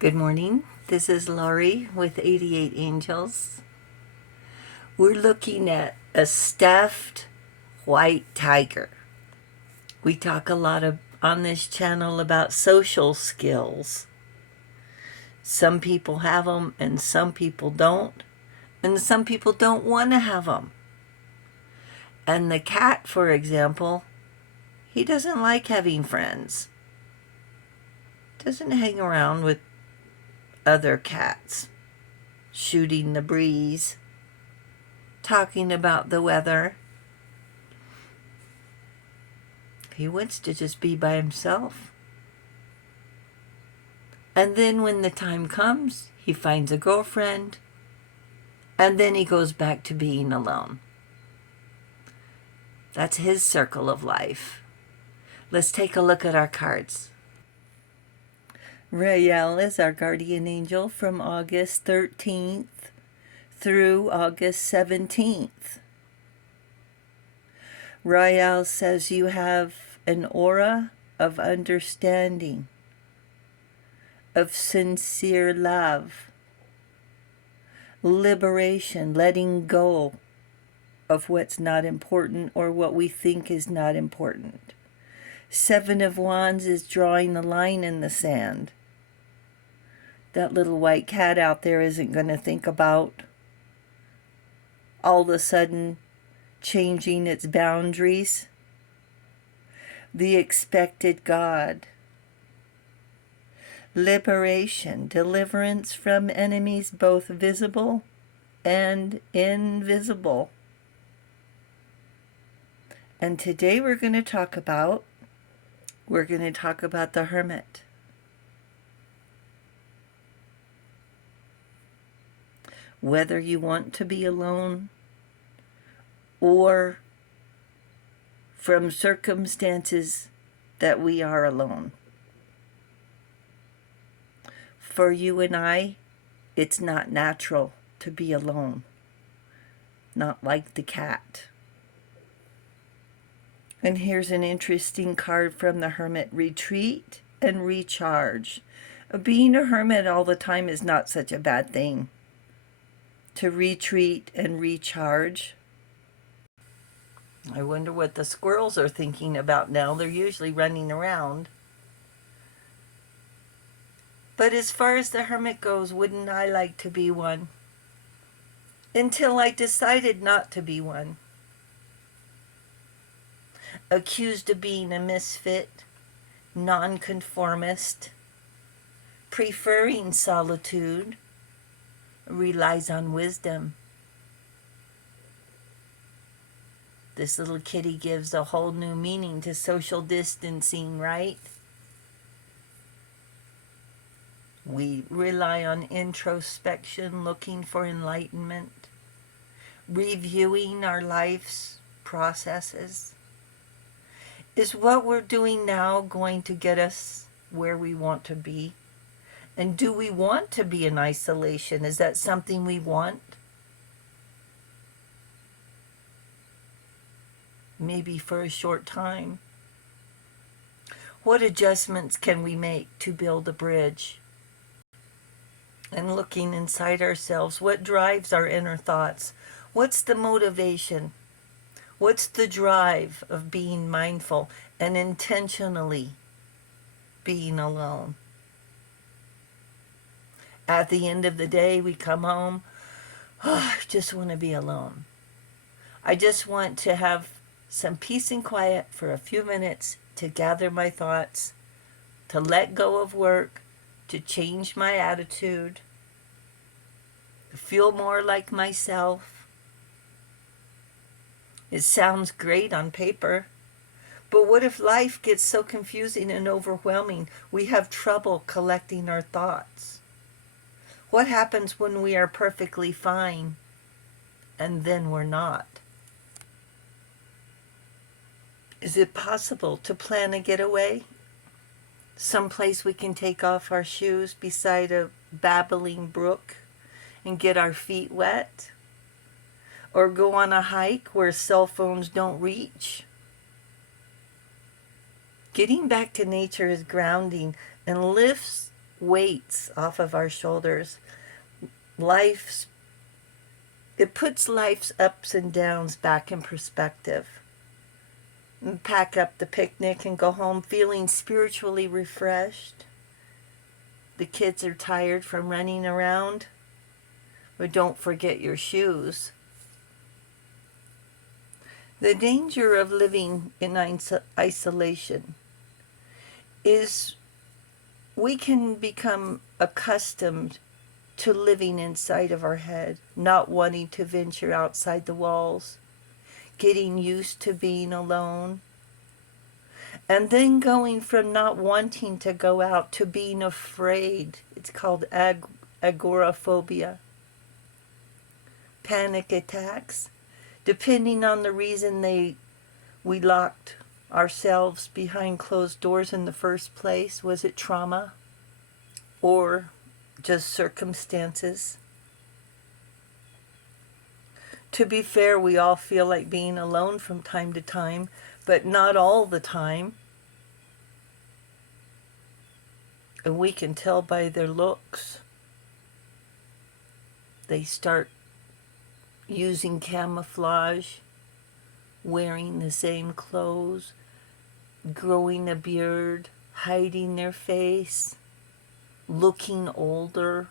Good morning. This is Laurie with 88 Angels. We're looking at a stuffed white tiger. We talk a lot on this channel about social skills. Some people have them and some people don't. And some people don't want to have them. And the cat, for example, he doesn't like having friends. Doesn't hang around with other cats, shooting the breeze, talking about the weather. He wants to just be by himself. And then when the time comes, he finds a girlfriend, and then he goes back to being alone. That's his circle of life. Let's take a look at our cards. Rael is our guardian angel from August 13th through August 17th. Rael says you have an aura of understanding, of sincere love, liberation, letting go of what's not important or what we think is not important. Seven of Wands is drawing the line in the sand. That little white cat out there isn't going to think about all of a sudden changing its boundaries. The expected God. Liberation, deliverance from enemies both visible and invisible. And today we're going to talk about the Hermit. Whether you want to be alone or from circumstances that we are alone. For you and I, it's not natural to be alone. Not like the cat. And here's an interesting card from the Hermit. Retreat and recharge. Being a hermit all the time is not such a bad thing. To retreat and recharge. I wonder what the squirrels are thinking about now. They're usually running around. But as far as the Hermit goes, wouldn't I like to be one? Until I decided not to be one. Accused of being a misfit, nonconformist, preferring solitude, relies on wisdom. This little kitty gives a whole new meaning to social distancing, right? We rely on introspection, looking for enlightenment, reviewing our life's processes. Is what we're doing now going to get us where we want to be? And do we want to be in isolation? Is that something we want? Maybe for a short time. What adjustments can we make to build a bridge? And looking inside ourselves, what drives our inner thoughts? What's the motivation? What's the drive of being mindful and intentionally being alone? At the end of the day, we come home, I just want to be alone. I just want to have some peace and quiet for a few minutes to gather my thoughts, to let go of work, to change my attitude, to feel more like myself. It sounds great on paper, but what if life gets so confusing and overwhelming we have trouble collecting our thoughts? What happens when we are perfectly fine and then we're not? Is it possible to plan a getaway? Someplace we can take off our shoes beside a babbling brook and get our feet wet? Or go on a hike where cell phones don't reach? Getting back to nature is grounding and lifts weights off of our shoulders. Life's It puts life's ups and downs back in perspective. And pack up the picnic and go home feeling spiritually refreshed. The kids are tired from running around. But don't forget your shoes. The danger of living in isolation is we can become accustomed to living inside of our head, not wanting to venture outside the walls, getting used to being alone, and then going from not wanting to go out to being afraid. It's called agoraphobia. Panic attacks. Depending on the reason we locked ourselves behind closed doors in the first place. Was it trauma or just circumstances? To be fair, we all feel like being alone from time to time, but not all the time. And we can tell by their looks. They start using camouflage, wearing the same clothes, growing a beard, hiding their face, looking older.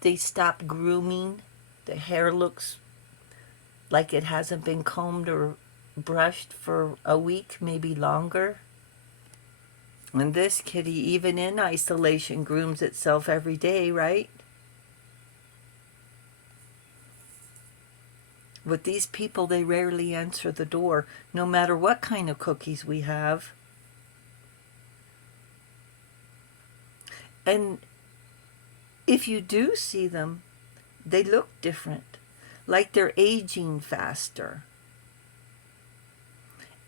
They stop grooming. The hair looks like it hasn't been combed or brushed for a week, maybe longer. And this kitty, even in isolation, grooms itself every day, right? With these people, they rarely answer the door, no matter what kind of cookies we have. And if you do see them, they look different, like they're aging faster.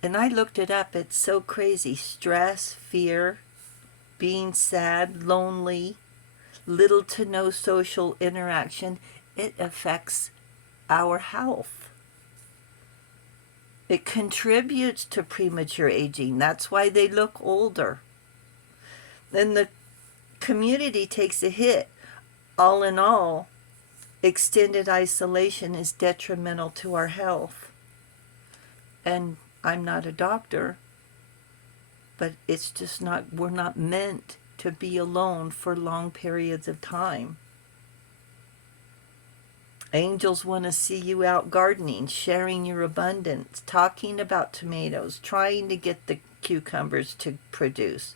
And I looked it up. It's so crazy. Stress, fear, being sad, lonely, little to no social interaction. It affects our health. It contributes to premature aging. That's why they look older. Then the community takes a hit. All in all, extended isolation is detrimental to our health. And I'm not a doctor, but it's just not, we're not meant to be alone for long periods of time. Angels want to see you out gardening, sharing your abundance, talking about tomatoes, trying to get the cucumbers to produce.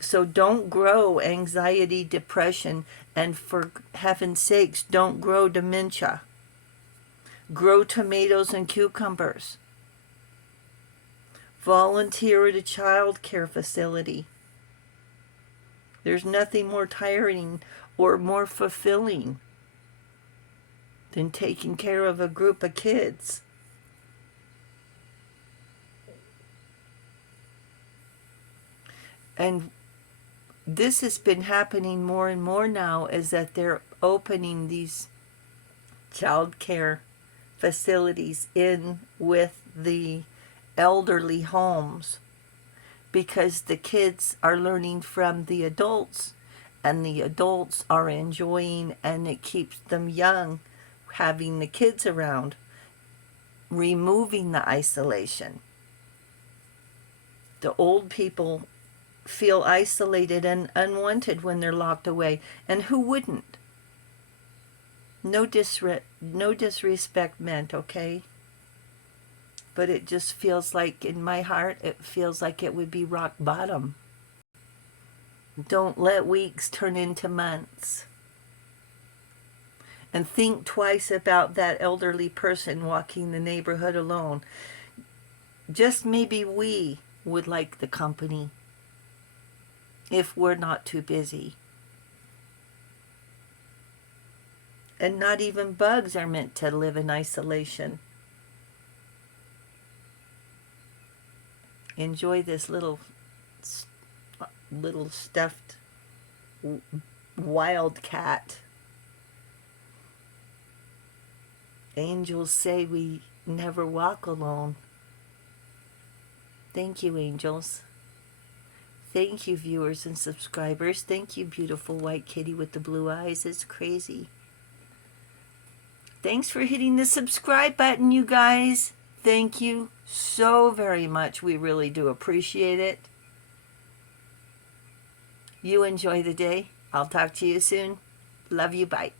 So don't grow anxiety, depression, and for heaven's sakes, don't grow dementia. Grow tomatoes and cucumbers. Volunteer at a child care facility. There's nothing more tiring or more fulfilling than taking care of a group of kids. And this has been happening more and more now, is that they're opening these child care facilities in with the elderly homes, because the kids are learning from the adults and the adults are enjoying, and it keeps them young having the kids around, removing the isolation. The old people feel isolated and unwanted when they're locked away, and who wouldn't? No disrespect meant, okay? But it just feels like, in my heart, it feels like it would be rock bottom. Don't let weeks turn into months. And think twice about that elderly person walking the neighborhood alone. Just maybe we would like the company if we're not too busy. And not even bugs are meant to live in isolation. Enjoy this little stuffed wild cat. Angels say we never walk alone. Thank you, angels. Thank you, viewers and subscribers. Thank you, beautiful white kitty with the blue eyes. It's crazy. Thanks for hitting the subscribe button, you guys. Thank you so very much. We really do appreciate it. You enjoy the day. I'll talk to you soon. Love you. Bye.